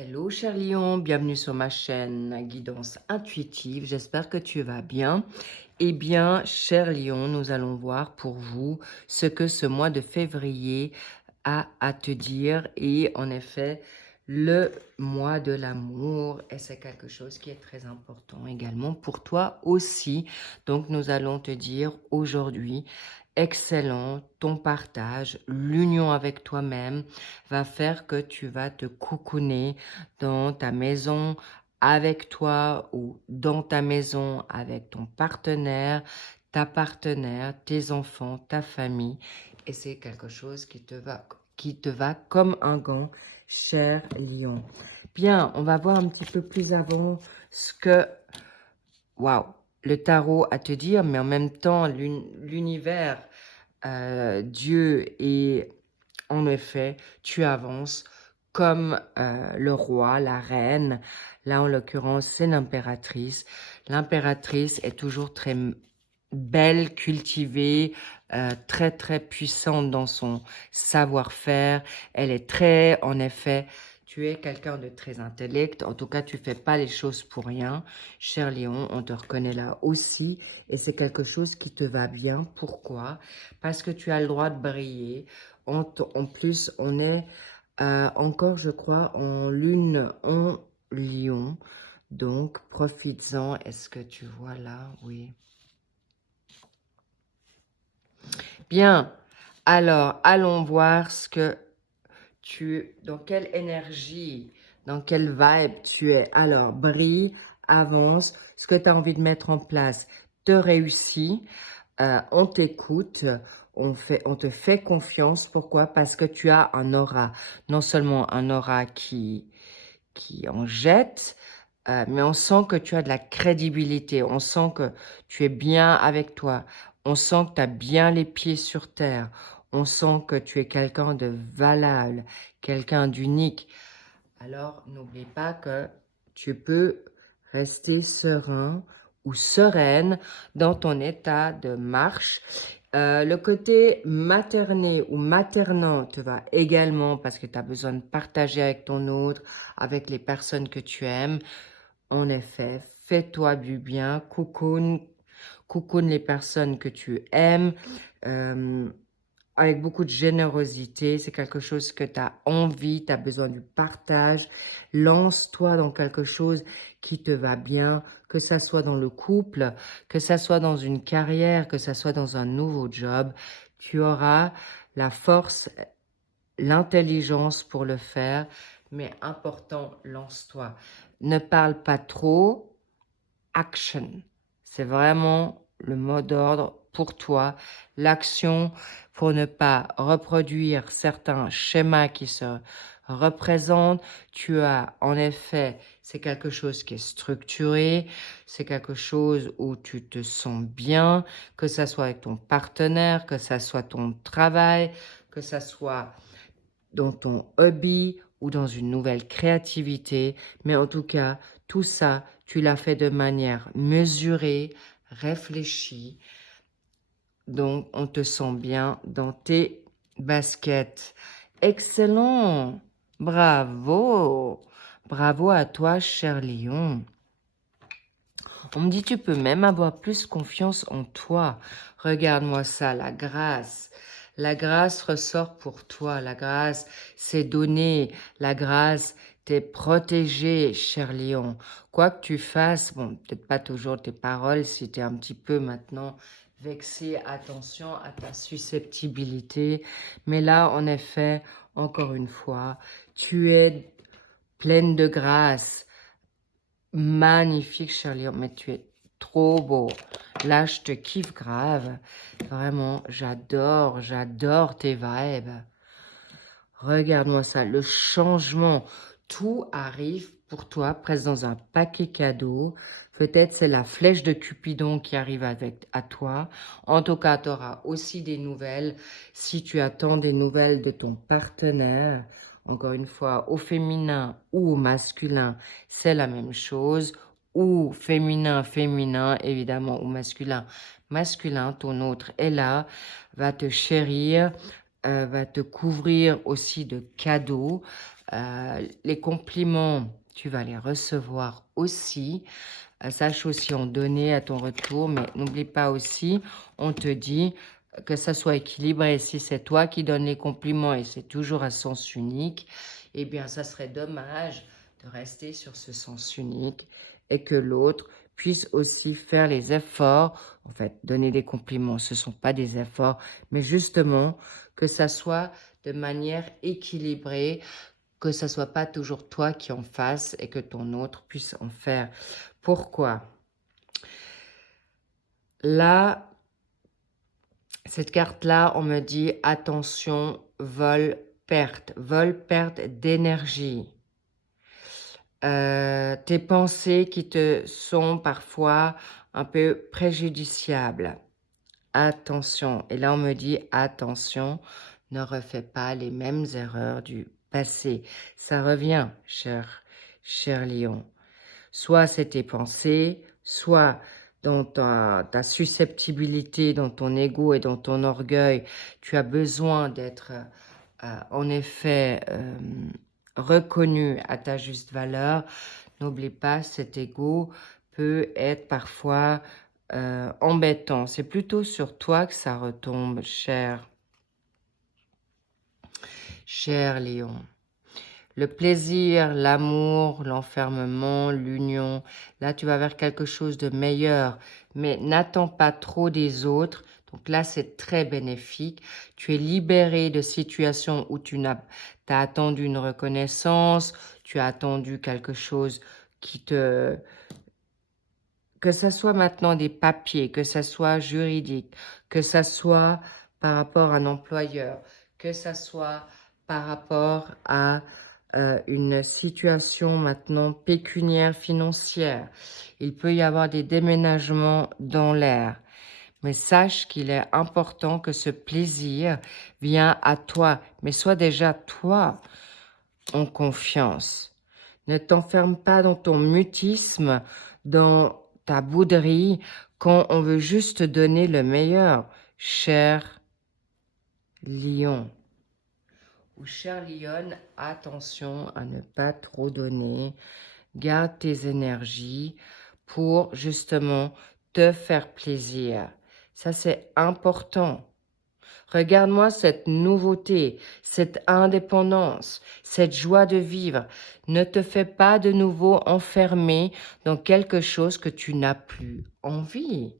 Hello cher Lion, bienvenue sur ma chaîne Guidance Intuitive, j'espère que tu vas bien. Eh bien, cher Lion, nous allons voir pour vous ce que ce mois de février a à te dire. Et en effet, le mois de l'amour, et c'est quelque chose qui est très important également pour toi aussi. Donc, nous allons te dire aujourd'hui, excellent, ton partage, l'union avec toi-même va faire que tu vas te cocooner dans ta maison avec toi ou dans ta maison avec ton partenaire, ta partenaire, tes enfants, ta famille. Et c'est quelque chose qui te va comme un gant, cher lion. Bien, on va voir un petit peu plus avant ce que, waouh, le tarot a à te dire, mais en même temps, l'univers, Dieu et en effet, tu avances comme le roi, la reine. Là, en l'occurrence, c'est l'impératrice. L'impératrice est toujours très belle, cultivée, très, très puissante dans son savoir-faire. Elle est très, en effet, tu es quelqu'un de très intellect. En tout cas, tu fais pas les choses pour rien. Cher Léon, on te reconnaît là aussi. Et c'est quelque chose qui te va bien. Pourquoi? Parce que tu as le droit de briller. En plus, on est encore, je crois, en lune en lion. Donc, profites-en. Est-ce que tu vois là? Oui. Bien. Alors, allons voir ce que dans quelle énergie, dans quelle vibe tu es. Alors, brille, avance. Ce que tu as envie de mettre en place te réussit. On t'écoute, on te fait confiance. Pourquoi? Parce que tu as un aura. Non seulement un aura qui en jette, mais on sent que tu as de la crédibilité. On sent que tu es bien avec toi. On sent que tu as bien les pieds sur terre. On sent que tu es quelqu'un de valable, quelqu'un d'unique. Alors, n'oublie pas que tu peux rester serein ou sereine dans ton état de marche. Le côté materné ou maternant te va également parce que tu as besoin de partager avec ton autre, avec les personnes que tu aimes. En effet, fais-toi du bien, cocoon les personnes que tu aimes. Avec beaucoup de générosité, c'est quelque chose que tu as envie, tu as besoin du partage. Lance-toi dans quelque chose qui te va bien, que ça soit dans le couple, que ça soit dans une carrière, que ça soit dans un nouveau job. Tu auras la force, l'intelligence pour le faire, mais important, lance-toi. Ne parle pas trop, action. C'est vraiment le mot d'ordre pour toi, l'action pour ne pas reproduire certains schémas qui se représentent. Tu as, en effet, c'est quelque chose qui est structuré, c'est quelque chose où tu te sens bien, que ça soit avec ton partenaire, que ça soit ton travail, que ça soit dans ton hobby ou dans une nouvelle créativité. Mais en tout cas, tout ça, tu l'as fait de manière mesurée, réfléchie. Donc, on te sent bien dans tes baskets. Excellent! Bravo! Bravo à toi, cher lion. On me dit, tu peux même avoir plus confiance en toi. Regarde-moi ça, la grâce. La grâce ressort pour toi. La grâce, c'est donné. La grâce, t'es protégé, cher lion. Quoi que tu fasses, bon, peut-être pas toujours tes paroles, si tu es un petit peu maintenant vexé, attention à ta susceptibilité. Mais là, en effet, encore une fois, tu es pleine de grâce. Magnifique, Charlie, mais tu es trop beau. Là, je te kiffe grave. Vraiment, j'adore tes vibes. Regarde-moi ça, le changement. Tout arrive pour toi, presque dans un paquet cadeau. Peut-être c'est la flèche de Cupidon qui arrive à toi. En tout cas, tu auras aussi des nouvelles. Si tu attends des nouvelles de ton partenaire, encore une fois, au féminin ou au masculin, c'est la même chose. Ou féminin, évidemment, ou masculin. Masculin, ton autre est là, va te chérir, va te couvrir aussi de cadeaux. Les compliments, tu vas les recevoir aussi. Sache aussi en donner à ton retour, mais n'oublie pas aussi, on te dit que ça soit équilibré. Si c'est toi qui donnes les compliments et c'est toujours à sens unique, eh bien, ça serait dommage de rester sur ce sens unique et que l'autre puisse aussi faire les efforts. En fait, donner des compliments, ce ne sont pas des efforts, mais justement que ça soit de manière équilibrée, que ça soit pas toujours toi qui en fasses et que ton autre puisse en faire. Pourquoi? Là, cette carte-là, on me dit attention, vol, perte d'énergie. Tes pensées qui te sont parfois un peu préjudiciables. Attention. Et là, on me dit attention, ne refais pas les mêmes erreurs du passé. Ça revient, cher lion. Soit c'est tes pensées, soit dans ta susceptibilité, dans ton ego et dans ton orgueil, tu as besoin d'être en effet reconnu à ta juste valeur. N'oublie pas, cet ego peut être parfois embêtant. C'est plutôt sur toi que ça retombe, cher lion. Le plaisir, l'amour, l'enfermement, l'union, là tu vas vers quelque chose de meilleur, mais n'attends pas trop des autres. Donc là c'est très bénéfique. Tu es libéré de situations où tu as attendu une reconnaissance, tu as attendu quelque chose qui te... Que ça soit maintenant des papiers, que ça soit juridique, que ça soit par rapport à un employeur, que ça soit par rapport à une situation maintenant pécuniaire, financière. Il peut y avoir des déménagements dans l'air. Mais sache qu'il est important que ce plaisir vient à toi. Mais sois déjà toi en confiance. Ne t'enferme pas dans ton mutisme, dans ta bouderie, quand on veut juste donner le meilleur, cher lion. Ou chère lionne, attention à ne pas trop donner. Garde tes énergies pour justement te faire plaisir. Ça, c'est important. Regarde-moi cette nouveauté, cette indépendance, cette joie de vivre. Ne te fais pas de nouveau enfermer dans quelque chose que tu n'as plus envie.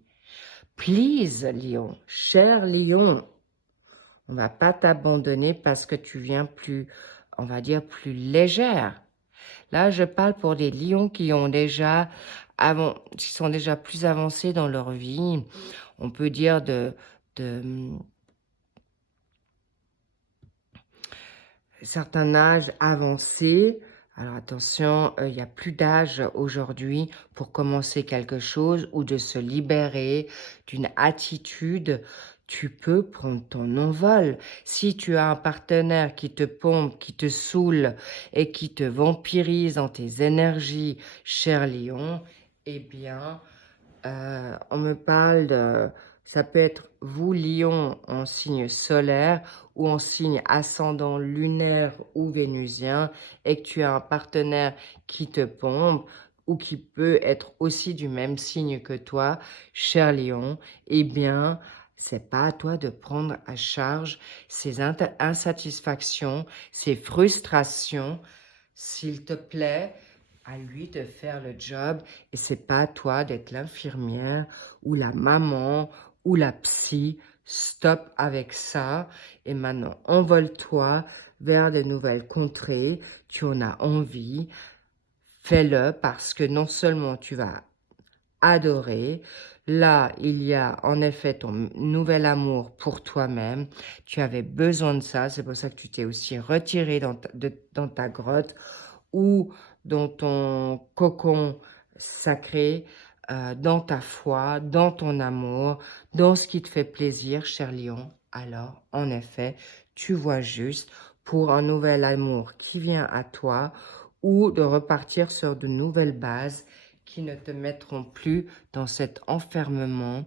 Please, lion, cher lion, on va pas t'abandonner parce que tu viens plus, on va dire, plus légère. Là, je parle pour des lions qui ont déjà, qui sont déjà plus avancés dans leur vie. On peut dire de certain âge avancé. Alors attention, il n'y a plus d'âge aujourd'hui pour commencer quelque chose ou de se libérer d'une attitude. Tu peux prendre ton envol. Si tu as un partenaire qui te pompe, qui te saoule et qui te vampirise dans tes énergies, cher lion, eh bien, on me parle de... Ça peut être vous, lion, en signe solaire ou en signe ascendant lunaire ou vénusien et que tu as un partenaire qui te pompe ou qui peut être aussi du même signe que toi, cher lion, eh bien, c'est pas à toi de prendre à charge ces insatisfactions, ces frustrations. S'il te plaît, à lui de faire le job et c'est pas à toi d'être l'infirmière ou la maman ou la psy. Stop avec ça et maintenant envole-toi vers de nouvelles contrées. Tu en as envie, fais-le parce que non seulement tu vas adorer, là il y a en effet ton nouvel amour pour toi-même. Tu avais besoin de ça, c'est pour ça que tu t'es aussi retiré dans ta grotte ou dans ton cocon sacré, dans ta foi, dans ton amour, dans ce qui te fait plaisir, cher lion. Alors, en effet, tu vois juste pour un nouvel amour qui vient à toi ou de repartir sur de nouvelles bases qui ne te mettront plus dans cet enfermement,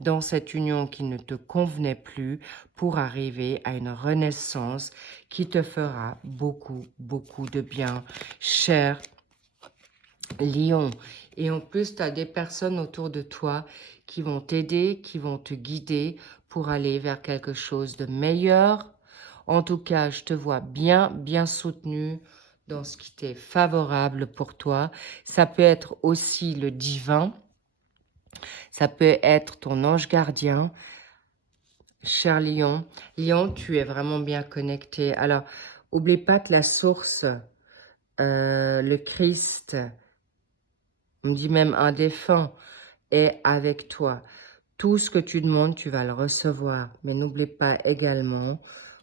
dans cette union qui ne te convenait plus pour arriver à une renaissance qui te fera beaucoup, beaucoup de bien, cher Lion. Et en plus, tu as des personnes autour de toi qui vont t'aider, qui vont te guider pour aller vers quelque chose de meilleur. En tout cas, je te vois bien, bien soutenu dans ce qui t'est favorable pour toi. Ça peut être aussi le divin. Ça peut être ton ange gardien. Cher Lion, Lion, tu es vraiment bien connecté. Alors, oublie pas que la source, le Christ, on dit même un défunt, est avec toi. Tout ce que tu demandes, tu vas le recevoir. Mais n'oublie pas également,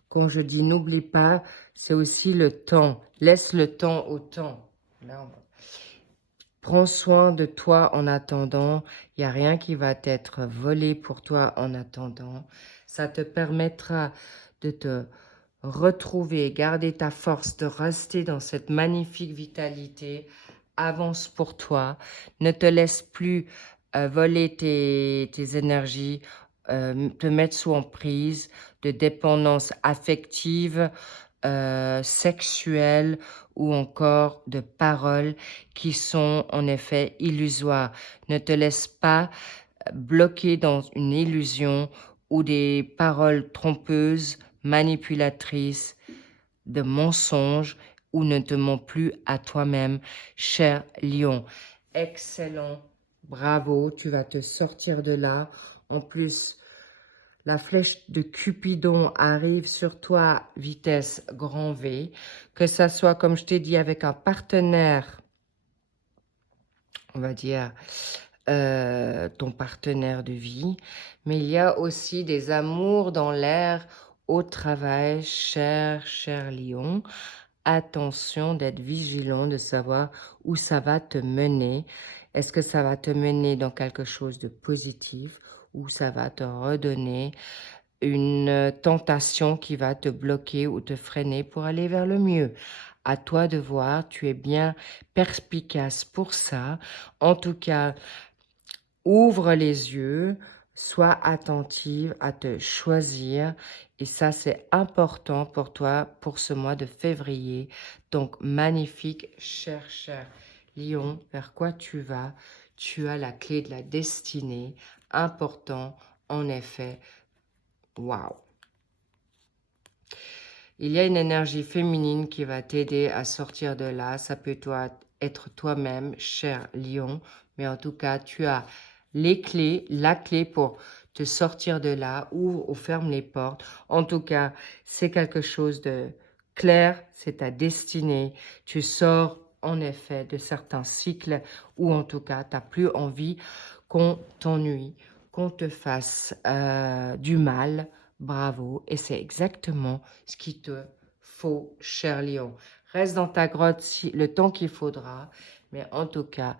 quand je dis n'oublie pas, c'est aussi le temps. Laisse le temps au temps. Merde. Prends soin de toi en attendant. Il n'y a rien qui va t'être volé pour toi en attendant. Ça te permettra de te retrouver, garder ta force, de rester dans cette magnifique vitalité. Avance pour toi. Ne te laisse plus voler tes énergies, te mettre sous emprise de dépendance affective, sexuelle ou encore de paroles qui sont en effet illusoires. Ne te laisse pas bloquer dans une illusion ou des paroles trompeuses, manipulatrices, de mensonges ou ne te mens plus à toi-même, cher lion. Excellent, bravo, tu vas te sortir de là. En plus, la flèche de Cupidon arrive sur toi, vitesse grand V. Que ça soit, comme je t'ai dit, avec un partenaire, on va dire, ton partenaire de vie. Mais il y a aussi des amours dans l'air au travail, cher lion. Attention d'être vigilant, de savoir où ça va te mener. Est-ce que ça va te mener dans quelque chose de positif ou ça va te redonner une tentation qui va te bloquer ou te freiner pour aller vers le mieux? À toi de voir, tu es bien perspicace pour ça. En tout cas, ouvre les yeux, sois attentive à te choisir. Et ça, c'est important pour toi pour ce mois de février. Donc, magnifique, cher Lion, vers quoi tu vas? Tu as la clé de la destinée. Important, en effet. Waouh! Il y a une énergie féminine qui va t'aider à sortir de là. Ça peut être toi-même, cher Lion. Mais en tout cas, tu as les clés, la clé pour te sortir de là. Ouvre ou ferme les portes. En tout cas, c'est quelque chose de clair. C'est ta destinée. Tu sors en effet de certains cycles ou en tout cas, tu n'as plus envie qu'on t'ennuie, qu'on te fasse du mal. Bravo, et c'est exactement ce qu'il te faut, cher lion. Reste dans ta grotte le temps qu'il faudra, mais en tout cas,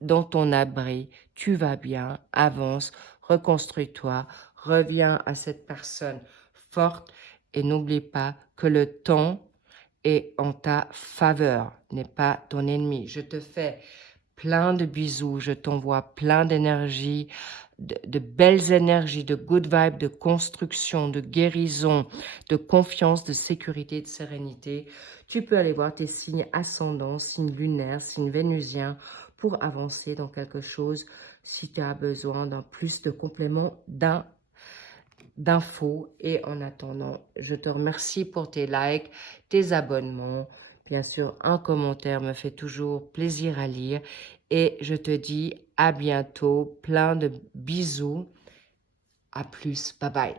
dans ton abri, tu vas bien, avance, reconstruis-toi, reviens à cette personne forte et n'oublie pas que le temps est en ta faveur, n'est pas ton ennemi. Je te fais plein de bisous, je t'envoie plein d'énergie, de belles énergies, de good vibes, de construction, de guérison, de confiance, de sécurité, de sérénité. Tu peux aller voir tes signes ascendants, signes lunaires, signes vénusiens pour avancer dans quelque chose si tu as besoin d'un plus de compléments, d'infos. Et en attendant, je te remercie pour tes likes, tes abonnements. Bien sûr, un commentaire me fait toujours plaisir à lire. Et je te dis à bientôt. Plein de bisous. À plus. Bye bye.